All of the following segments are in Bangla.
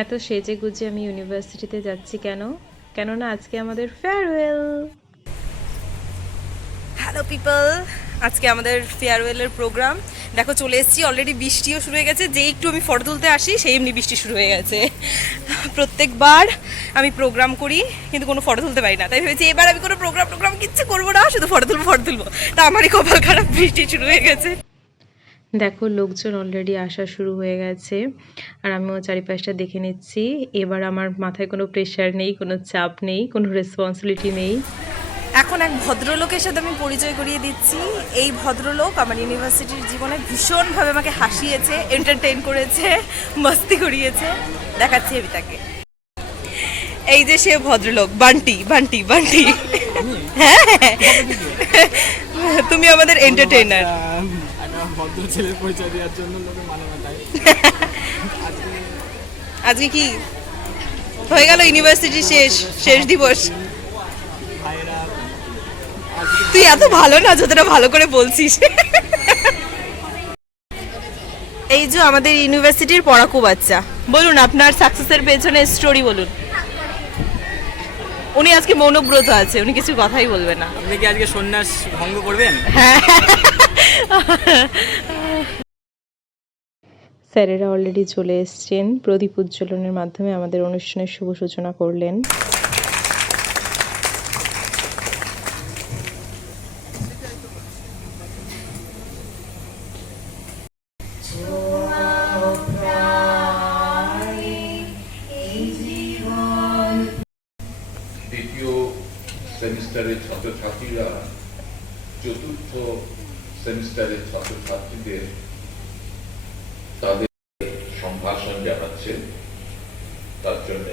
এত সেজে গুজে আমি ইউনিভার্সিটিতে যাচ্ছি কেন? কেননা আজকে আমাদের ফেয়ারওয়েল হ্যালো পিপল আজকে আমাদের ফেয়ারওয়েলের প্রোগ্রাম দেখো, চলে এসেছি। অলরেডি বৃষ্টিও শুরু হয়ে গেছে। যেই একটু আমি ফটো তুলতে আসি, সেই এমনি বৃষ্টি শুরু হয়ে গেছে। প্রত্যেকবার আমি প্রোগ্রাম করি, কিন্তু কোনো ফটো তুলতে পারি না। তাই ভেবেছি, এবার আমি কোনো প্রোগ্রাম টোগ্রাম কিচ্ছু করব না, শুধু ফটো তুলবো ফটো তুলবো। তা আমারই কপাল খারাপ, বৃষ্টি শুরু হয়ে গেছে। দেখো লোকজন অলরেডি আসা শুরু হয়ে গেছে। আর আমিও চারিপাশটা দেখে নিচ্ছি। এবার আমার মাথায় কোনো প্রেশার নেই কোনো চাপ নেই কোনো রেসপন্সিবিলিটি নেই। এখন এক ভদ্রলোকের সাথে আমি পরিচয় করিয়ে দিচ্ছি। এই ভদ্রলোক আমার ইউনিভার্সিটির জীবনে ভীষণভাবে আমাকে হাসিয়েছে এন্টারটেইন করেছে মস্তি করিয়েছে। দেখাচ্ছি আমি তাকে এই যে সে ভদ্রলোক বান্টি বান্টি বান্টি। হ্যাঁ। তুমি আমাদের এন্টারটেইনার ভদ্র ছেলের পরিচয় দেওয়ার জন্য লোকে মানে আজকে কি? হয়ে গেল ইউনিভার্সিটি শেষ শেষ দিবস। তুই এত ভালো না যতটা ভালো করে বলছিস। এই যে আমাদের ইউনিভার্সিটির পড়াকু বাচ্চা। বলুন আপনার সাকসেসের পেছনে স্টোরি বলুন। উনি আজকে মৌনব্রত আছে উনি কিছু কথাই বলবে না। আপনি কি আজকে সন্ন্যাস ভঙ্গ করবেন? স্যারেরা অলরেডি চলে এসছেন। প্রদীপ উজ্জ্বলনের মাধ্যমে আমাদের অনুষ্ঠানের শুভ সূচনা করলেন। দ্বিতীয় সেমিস্টারের ছাত্রছাত্রীরা চতুর্থ সেমিস্টারের ছাত্রছাত্রীদের তাদের সম্ভাষণ জানাচ্ছেন। তার জন্য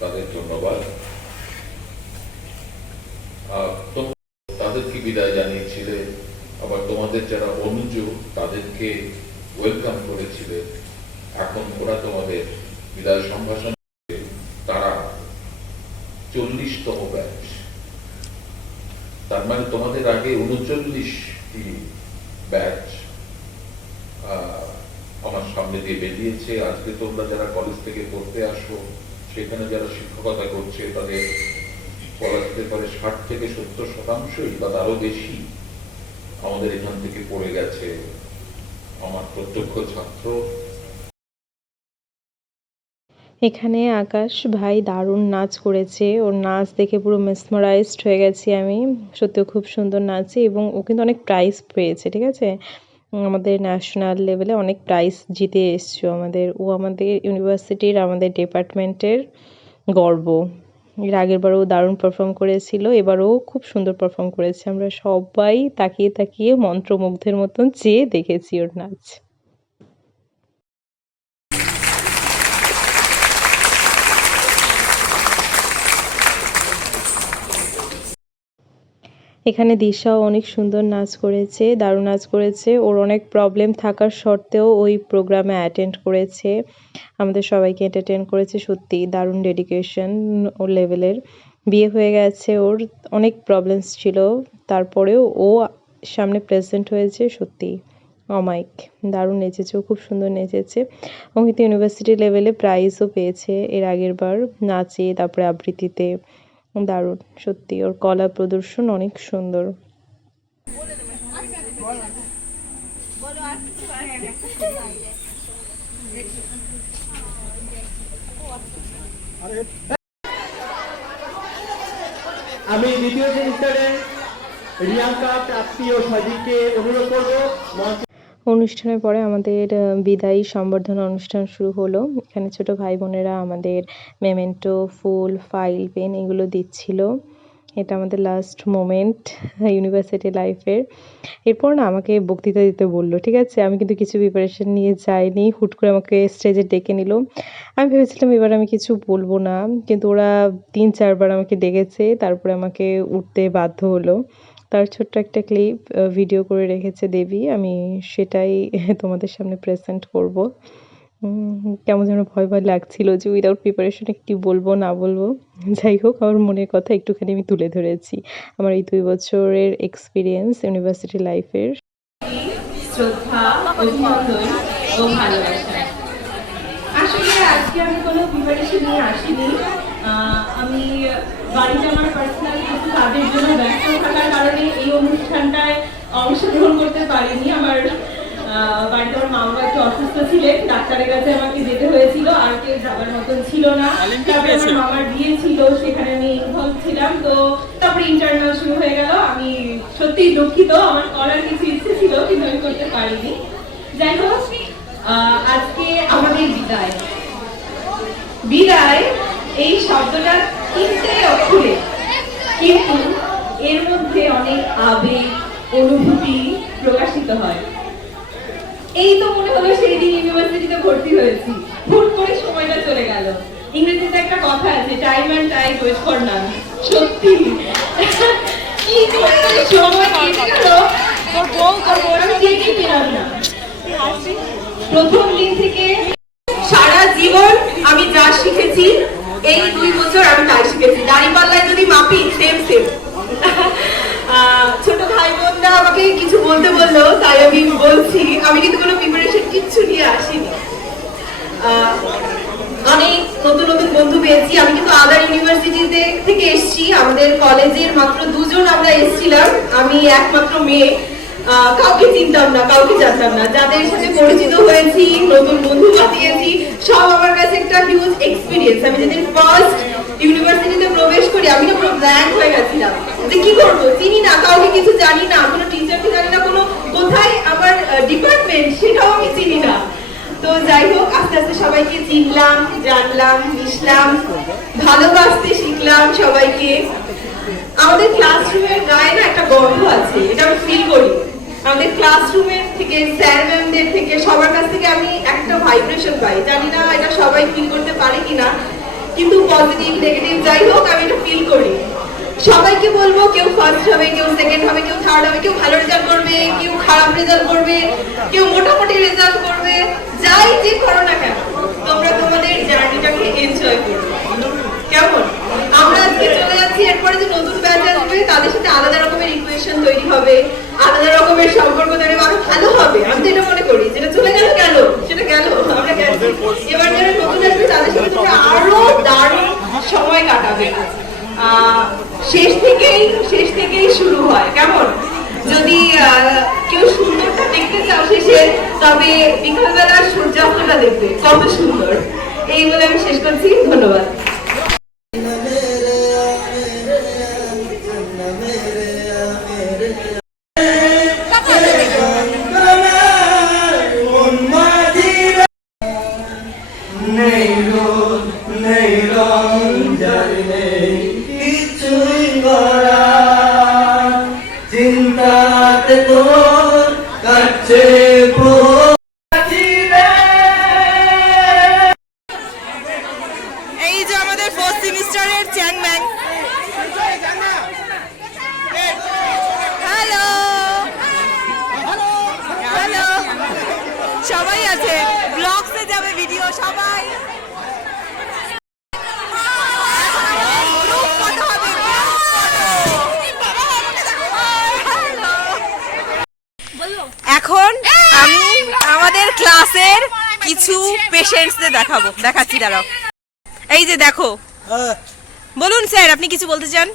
তাদের ধন্যবাদ। তাদেরকে বিদায় জানিয়েছিলে? আবার তোমাদের যারা অনুজ, তাদেরকে ওয়েলকাম করেছিলে। এখন ওরা তোমাদের বিদায় সম্ভাষণ তারা চল্লিশতম ব্যাচ তার মানে তোমাদের আগে উনচল্লিশটি ব্যাচ আমার সামনে দিয়ে বেরিয়েছে। আজকে তোমরা যারা কলেজ থেকে পড়তে আসো, সেখানে যারা শিক্ষকতা করছে, তাদের বলা যেতে পারে ষাট থেকে সত্তর শতাংশই বা তারও বেশি আমাদের এখান থেকে পড়ে গেছে। আমার প্রত্যক্ষ ছাত্র এখানে আকাশ ভাই দারুণ নাচ করেছে। ওর নাচ দেখে পুরো মেসমারাইজড হয়ে গেছি আমি। সত্যিও খুব সুন্দর নাচে এবং ও কিন্তু অনেক প্রাইজ পেয়েছে, ঠিক আছে? আমাদের ন্যাশনাল লেভেলে অনেক প্রাইজ জিতে এসছো আমাদের। ও আমাদের ইউনিভার্সিটির আমাদের ডিপার্টমেন্টের গর্ব। এর আগের বারও দারুণ পারফর্ম করেছিল এবারও খুব সুন্দর পারফর্ম করেছে। আমরা সবাই তাকিয়ে তাকিয়ে মন্ত্রমুগ্ধের মতন চেয়ে দেখেছি ওর নাচ। এখানে দিশাও অনেক সুন্দর নাচ করেছে, দারুণ নাচ করেছে। ওর অনেক প্রবলেম থাকার সত্ত্বেও ওই প্রোগ্রামে অ্যাটেন্ড করেছে। আমাদের সবাইকে এন্টারটেন করেছে সত্যি, দারুণ ডেডিকেশন ওর লেভেলের বিয়ে হয়ে গেছে, ওর অনেক প্রবলেমস ছিল। তারপরেও ও সামনে প্রেজেন্ট হয়েছে সত্যি। অমাইক দারুণ নেচেছে, ও খুব সুন্দর নেচেছে। কিন্তু ইউনিভার্সিটি লেভেলে প্রাইজও পেয়েছে এর আগের বার, নাচে, তারপরে আবৃত্তিতে। দারুণ, সত্যি। ওর কলা প্রদর্শন অনেক সুন্দর। আমি দ্বিতীয় সেমিস্টারে রিয়াঙ্কা, প্রাপ্তি ও সজিবকে অনুরোধ করব। অনুষ্ঠানের পরে আমাদের বিদায়ী সম্বর্ধনা অনুষ্ঠান শুরু হলো। এখানে ছোট ভাই বোনেরা আমাদের মেমেন্টো, ফুল, ফাইল, পেন এগুলো দিচ্ছিল। এটা আমাদের লাস্ট মোমেন্ট ইউনিভার্সিটি লাইফের এরপর না আমাকে বক্তৃতা দিতে বলল, ঠিক আছে, আমি কিন্তু কিছু প্রিপারেশন নিয়ে যাইনি। হুট করে আমাকে স্টেজে ডেকে নিল। আমি ভেবেছিলাম এবার আমি কিছু বলব না, কিন্তু ওরা তিন, চারবার আমাকে ডেকেছে, তারপরে আমাকে উঠতে বাধ্য হলো। তার ছোট্ট একটা ক্লিপ ভিডিও করে রেখেছে দেবী। আমি সেটাই তোমাদের সামনে প্রেজেন্ট করব। কেমন যেন ভয় ভয় লাগছিল যে উইদাউট প্রিপারেশনে কি বলব, না বলব। যাই হোক, আমার মনের কথা একটুখানি আমি তুলে ধরেছি। আমার এই দুই বছরের এক্সপিরিয়েন্স ইউনিভার্সিটি লাইফের আমি বাড়িতে আমার পার্সোনাল কাজের জন্য ব্যস্ত থাকার কারণে এই অনুষ্ঠানটায় অংশগ্রহণ করতে পারিনি। আমার বাড়িতে আমার মা বাবা একটু অসুস্থ ছিলেন ডাক্তারের কাছে আমাকে যেতে হয়েছিল আর কেউ যাবার মতন ছিল না। তারপরে আমার মামার বিয়ে ছিল সেখানে আমি ইনভলভ ছিলাম। তো তারপরে ইন্টারনাল শুরু হয়ে গেল। আমি সত্যিই দুঃখিত আমার করার কিছু ইচ্ছে ছিল কিন্তু আমি করতে পারিনি। যাই হোক আজকে আমাদের বিদায়। বিদায় এই শব্দটা তিনটে অক্ষরে। কিন্তু এর মধ্যে অনেক আবেগ অনুভূতি প্রকাশিত হয়। এই তো মনে হলো সেই দিন ইউনিভার্সিটিতে ভর্তি হয়েছি। হুট করে সময়টা চলে গেল। ইংরেজিতে একটা কথা আছে time and time wait for none সত্যি। কি করে সময় কেটে গেল। আমি টেরই পেলাম না। প্রথম দিন থেকে সারা জীবন আমি যা শিখেছি এই দুই বছর আমি তাই শিখেছি দাঁড়িপাল্লায় যদি মাপি সেম সেম ছোট ভাই বোনরা আমাকে কিছু বলতে বলল, তাই আমি বলছি, আমি কিন্তু কোনো প্রিপারেশন কিচ্ছু নিয়ে আসিনি। অনেক নতুন নতুন বন্ধু পেয়েছি, আমি কিন্তু আদার ইউনিভার্সিটিতে থেকে এসেছি, আমাদের কলেজের মাত্র দুজন আমরা এসেছিলাম, আমি একমাত্র মেয়ে কাউকে চিনতাম না, কাউকে জানতাম না, যাদের সাথে পরিচিত হয়েছি, নতুন বন্ধু পাঠিয়েছি, সব আমার কাছে একটা হিউজ এক্সপিরিয়েন্স আমি যেদিন ফার্স্ট ইউনিভার্সিটিতে প্রবেশ করি, আমি না পুরো ব্ল্যাঙ্ক হয়ে গেছিলাম। যে কি করব? চিনি না, কাউকে কিছু জানি না, কোনো টিচারকে জানি না কোনো কোথায় আমার ডিপার্টমেন্ট সেটাও আমি চিনি না তো যাই হোক আস্তে আস্তে সবাইকে চিনলাম জানলাম, মিশলাম, ভালোবাসতে শিখলাম সবাইকে। আমাদের ক্লাসরুমের গায়ে না একটা গন্ধ আছে, এটা আমি ফিল করি। আমাদের ক্লাসরুমের থেকে স্যার ম্যামদের থেকে সবার কাছ থেকে আমি একটা ভাইব্রেশন পাই। জানি না এটা সবাই ফিল করতে পারে কিনা, কিন্তু পজিটিভ নেগেটিভ যাই হোক, আমি এটা ফিল করি। সবাইকে বলব, কেউ ফার্স্ট হবে, কেউ সেকেন্ড হবে, কেউ থার্ড হবে, কেউ ভালো রেজাল্ট করবে, কেউ খারাপ রেজাল্ট করবে, কেউ মোটামুটি রেজাল্ট করবে, যাই যে করো না কেন। তোমরা তোমাদের জার্নিটাকে এনজয় করবে কেমন? আমরা আজকে চলে যাচ্ছি এরপরে যে নতুন ব্যাচ আসবে তাদের সাথে আলাদা রকমের ইকুয়েশন তৈরি হবে আলাদা রকমের সম্পর্ক তৈরি হবে, ভালো হবে। আমি তো এটা মনে করি যেটা চলে গেল গেল সেটা গেল আমরা গেছি। এবার যারা নতুন আসবে তাদের সাথে তোমরা আরও দারুণ সময় কাটাবে। আহ, শেষ থেকেই শেষ থেকেই শুরু হয়। কেমন? যদি কেউ সুন্দরটা দেখতে চাও শেষে, তবে বিকালবেলার সূর্যাস্তটা দেখবে। কত সুন্দর। এই বলে আমি শেষ করছি। ধন্যবাদ। এখন আমি আমাদের ক্লাসের কিছু পেশেন্টসদের দেখাবো। দেখাচ্ছি দাঁড়াও। এই যে দেখো। বলুন স্যার আপনি কিছু বলতে চান?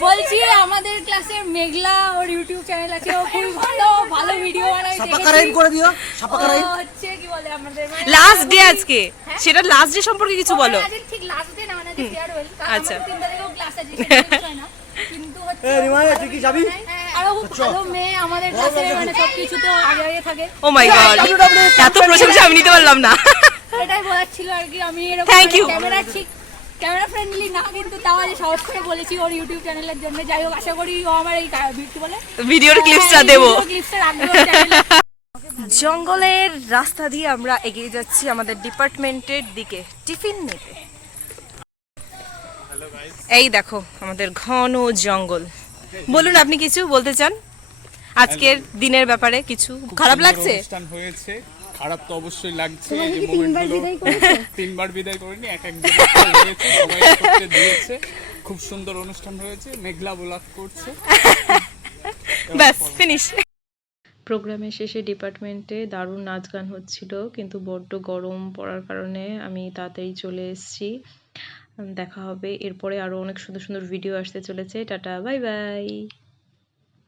বলছি আমাদের ক্লাসের মেঘলা ওর ইউটিউব চ্যানেল আছে ও খুব ভালো ভালো ভিডিও বানায় সাপাকারাইন করে দিও সাপাকারাইন হচ্ছে কি বলে আমাদের মানে লাস্ট ডে আজকে। সেটা লাস্ট ডে সম্পর্কে কিছু বলো। আজকে ঠিক লাস্ট ডে না মানে ফেয়ারওয়েল আচ্ছা। তিনটা থেকেও ক্লাস আছে সেটা না। কিন্তু হচ্ছে এ, রিমায়া, তুই কি যাবি? আরও খুব ভালো মেয়ে আমাদের ক্লাসে মানে সব কিছুতে আগে আগে থাকে। ও মাই গড এত প্রশংসা আমি নিতে পারলাম না। এটাই বলার ছিল আর কি আমি এরকম Thank you. ক্যামেরা ঠিক ক্যামেরা ফ্রেন্ডলি না কিন্তু তাও আজ সাহস করে বলেছি ওর ইউটিউব চ্যানেলের জন্য। যাই হোক আশা করি ও আমার এই কি বলে? ভিডিওর ক্লিপসটা দেবো। ক্লিপসটা রাখবে জঙ্গলের রাস্তা দিয়ে আমরা এগিয়ে যাচ্ছি আমাদের ডিপার্টমেন্টের দিকে। টিফিন নিতে এই দেখো আমাদের ঘন জঙ্গল। বলুন আপনি কিছু বলতে চান? আজকের দিনের ব্যাপারে কিছু খারাপ লাগছে? অনুষ্ঠান হয়েছে। খারাপ তো অবশ্যই লাগছে। যে মোমেন্টগুলো তিনবার বিদায় করিনি এক এক সবাই করতে দিয়েছে। খুব সুন্দর অনুষ্ঠান হয়েছে মেঘলা ব্লগ করছে। ব্যাস ফিনিশ প্রোগ্রামের শেষে ডিপার্টমেন্টে দারুণ নাচ গান হচ্ছিল কিন্তু বড্ড গরম পড়ার কারণে আমি তাড়াতাড়ি চলে এসেছি। দেখা হবে। এরপরে আরও অনেক সুন্দর সুন্দর ভিডিও আসতে চলেছে। Tata bye bye